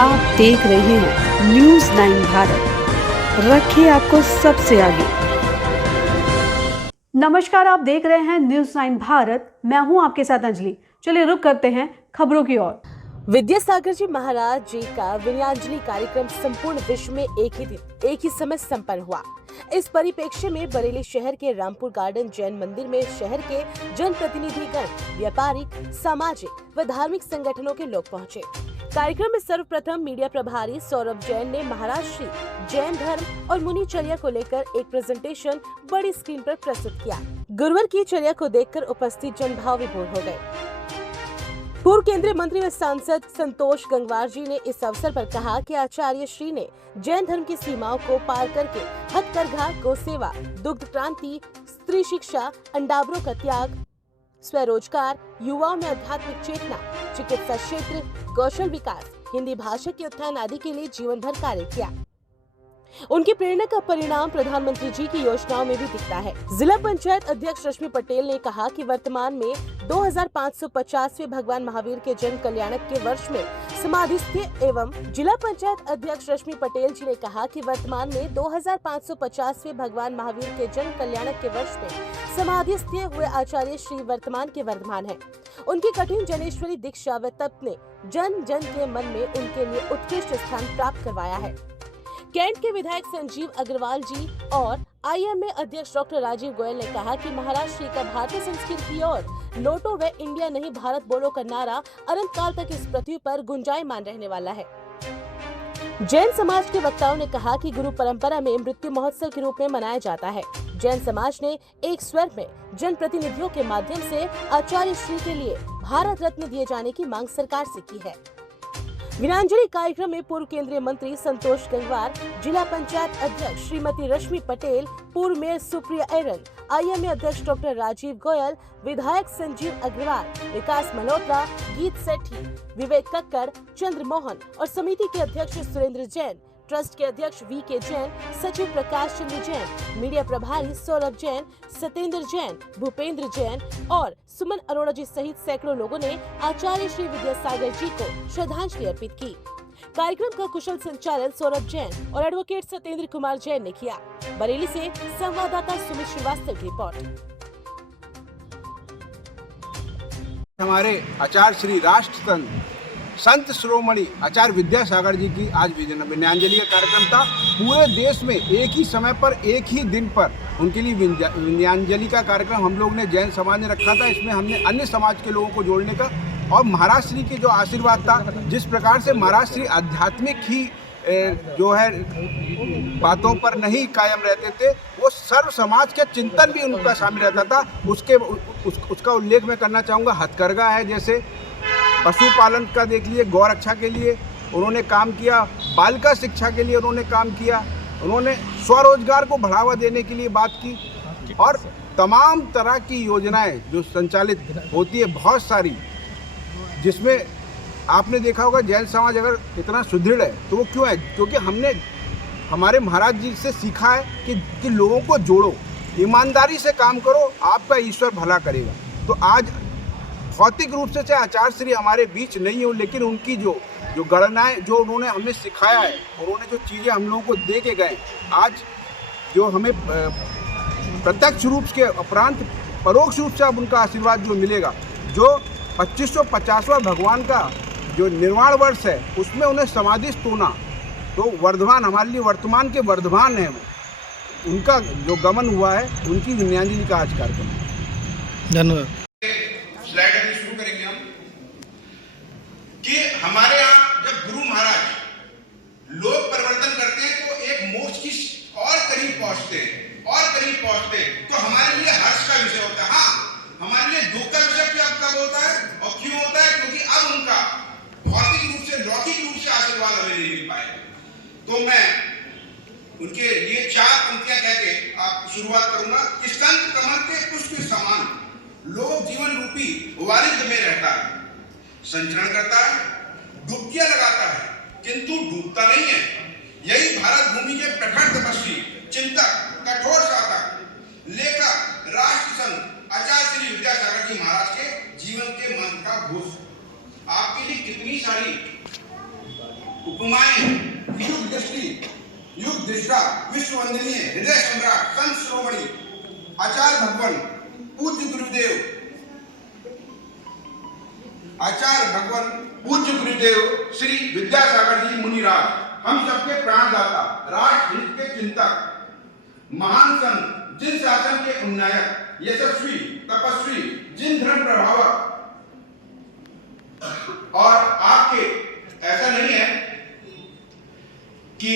आप देख रहे हैं न्यूज़ 9 भारत, रखिए आपको सबसे आगे। नमस्कार, आप देख रहे हैं न्यूज़ 9 भारत, मैं हूं आपके साथ अंजलि। चलिए रुक करते हैं खबरों की ओर। विद्यासागर जी महाराज जी का विनयाञ्जलि कार्यक्रम संपूर्ण विश्व में एक ही दिन एक ही समय संपन्न हुआ। इस परिप्रेक्ष्य में बरेली शहर के रामपुर गार्डन जैन मंदिर में शहर के जनप्रतिनिधिगण, व्यापारिक, सामाजिक व धार्मिक संगठनों के लोग पहुंचे। कार्यक्रम में सर्वप्रथम मीडिया प्रभारी सौरभ जैन ने महाराज श्री जैन धर्म और मुनिचर्या को लेकर एक प्रेजेंटेशन बड़ी स्क्रीन पर प्रस्तुत किया। गुरुवर की चर्या को देखकर उपस्थित जन भाव विभोर हो गए। पूर्व केंद्रीय मंत्री व सांसद संतोष गंगवार जी ने इस अवसर पर कहा कि आचार्य श्री ने जैन धर्म की सीमाओं को पार करके हथकरघा, गौ सेवा, दुग्ध क्रांति, स्त्री शिक्षा, अंडावरों का त्याग, स्वरोजगार, युवाओं में आध्यात्मिक चेतना, चिकित्सा क्षेत्र, कौशल विकास, हिंदी भाषा के उत्थान आदि के लिए जीवन भर कार्य किया। उनकी प्रेरणा का परिणाम प्रधानमंत्री जी की योजनाओं में भी दिखता है। जिला पंचायत अध्यक्ष रश्मि पटेल ने कहा कि वर्तमान में 2550वें भगवान महावीर के जन कल्याणक के वर्ष में समाधिस्थ एवं जिला पंचायत अध्यक्ष रश्मि पटेल जी ने कहा कि वर्तमान में 2550वें भगवान महावीर के जन कल्याणक के वर्ष में समाधिस्थ हुए आचार्य श्री वर्तमान के वर्धमान है। उनकी कठिन जनेश्वरी दीक्षा व तप ने जन जन के मन में उनके लिए उत्कृष्ट स्थान प्राप्त करवाया है। कैंट के विधायक संजीव अग्रवाल जी और आईएमए अध्यक्ष डॉक्टर राजीव गोयल ने कहा कि महाराज श्री का भारतीय संस्कृति की ओर लौटो व इंडिया नहीं भारत बोलो का नारा अनंत काल तक इस पृथ्वी पर गुंजायमान रहने वाला है। जैन समाज के वक्ताओं ने कहा कि गुरु परंपरा में मृत्यु महोत्सव के रूप में मनाया जाता है। जैन समाज ने एक स्वर में जन प्रतिनिधियों के माध्यम से आचार्य श्री के लिए भारत रत्न दिए जाने की मांग सरकार से की है। विनयाञ्जलि कार्यक्रम में पूर्व केंद्रीय मंत्री संतोष गंगवार, जिला पंचायत अध्यक्ष श्रीमती रश्मि पटेल, पूर्व मेयर सुप्रिया एरन, आईएमए अध्यक्ष डॉक्टर राजीव गोयल, विधायक संजीव अग्रवाल, विकास मल्होत्रा, गीत सेठी, विवेक कक्कड़, चंद्र मोहन और समिति के अध्यक्ष सुरेंद्र जैन, ट्रस्ट के अध्यक्ष वी.के. जैन, सचिव प्रकाश चंद्र जैन, मीडिया प्रभारी सौरभ जैन, सत्येंद्र जैन, भूपेंद्र जैन और सुमन अरोड़ा जी सहित सैकड़ों लोगों ने आचार्य श्री विद्यासागर जी को श्रद्धांजलि अर्पित की। कार्यक्रम का कुशल संचालन सौरभ जैन और एडवोकेट सत्येंद्र कुमार जैन ने किया। बरेली से संवाददाता सुमित श्रीवास्तव की रिपोर्ट। हमारे आचार्य श्री राष्ट्र संत शिरोमणि आचार्य विद्यासागर जी की आज विनयाञ्जलि का कार्यक्रम था। पूरे देश में एक ही समय पर एक ही दिन पर उनके लिए विनयाञ्जलि का कार्यक्रम हम लोग ने जैन समाज ने रखा था। इसमें हमने अन्य समाज के लोगों को जोड़ने का और महाराज श्री के जो आशीर्वाद था, जिस प्रकार से महाराज श्री आध्यात्मिक ही जो है बातों पर नहीं कायम रहते थे, वो सर्व समाज के चिंतन भी उनका शामिल रहता था। उसका उल्लेख मैं करना चाहूँगा। हथकरघा है, जैसे पशुपालन का देख लिए, गौरक्षा के लिए उन्होंने काम किया, बालिका शिक्षा के लिए उन्होंने काम किया, उन्होंने स्वरोजगार को बढ़ावा देने के लिए बात की और तमाम तरह की योजनाएं जो संचालित होती है बहुत सारी, जिसमें आपने देखा होगा जैन समाज अगर इतना सुदृढ़ है तो वो क्यों है? क्योंकि हमने हमारे महाराज जी से सीखा है कि लोगों को जोड़ो, ईमानदारी से काम करो, आपका ईश्वर भला करेगा। तो आज भौतिक रूप से चाहे आचार्य श्री हमारे बीच नहीं हो, लेकिन उनकी जो गणनाएं जो उन्होंने हमें सिखाया है, उन्होंने जो चीज़ें हम लोगों को दे के गए, आज जो हमें प्रत्यक्ष रूप के उपरांत परोक्ष रूप से अब उनका आशीर्वाद जो मिलेगा, जो 2550वां भगवान का जो निर्वाण वर्ष है उसमें उन्हें समाधिस्थ होना, तो वर्धमान हमारे लिए वर्तमान के वर्धमान है, उनका जो गमन हुआ है, उनकी विनयाञ्जलि का आज कार्यक्रम। धन्यवाद। स्लाइड अभी शुरू करेंगे हम कि हमारे यहाँ जब गुरु महाराज लोग परिवर्तन करते हैं तो एक मोक्ष की और करीब पहुंचते हैं, तो हमारे लिए हर्ष का विषय होता है। हाँ, हमारे लिए दुख का विषय कब होता है और क्यों होता है? क्योंकि अब उनका भौतिक रूप से, लौकिक रूप से आशीर्वाद हमें नहीं मिल पाएगा। तो मैं उनके लिए 4 पंक्तियां कह के आप शुरुआत करूंगा कि संत कमल के पुष्प के समान लोग जीवन रूपी वारिंद में रहता है, संचरण करता है, डुबकियां लगाता है किंतु डूबता नहीं है। यही भारत भूमि के प्रखर तपस्वी, चिंतक, कठोर साधक, लेखक, राष्ट्र संत आचार्य श्री विद्यासागर जी महाराज के जीवन के मंत्र का घोष। आपके लिए कितनी सारी उपमाएं युग दृष्टि युग दृष्टा विश्व वंदनीय हृदय सम्राट संत शिरोमणि आचार्य भगवान पूज्य गुरुदेव श्री विद्यासागर जी मुनिराज, हम सबके प्राणदाता, राष्ट्र हित के चिंतक, महान संत, जिन शासन के उन्नायक, यशस्वी, तपस्वी, जिन धर्म प्रभावक, और आपके ऐसा नहीं है कि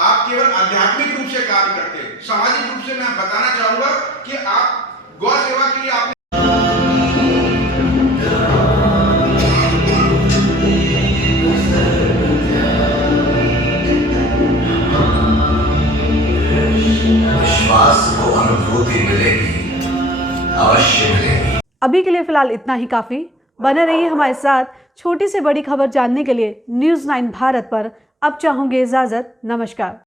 आप केवल आध्यात्मिक रूप से कार्य करते हैं, सामाजिक रूप से मैं बताना चाहूंगा कि आप गौ सेवा के लिए आप विश्वास को अनुभूति मिलेगी, अवश्य मिलेगी। अभी के लिए फिलहाल इतना ही काफी। बने रहिए हमारे साथ। छोटी से बड़ी खबर जानने के लिए न्यूज़ 9 भारत पर अब चाहूंगी इजाजत। नमस्कार।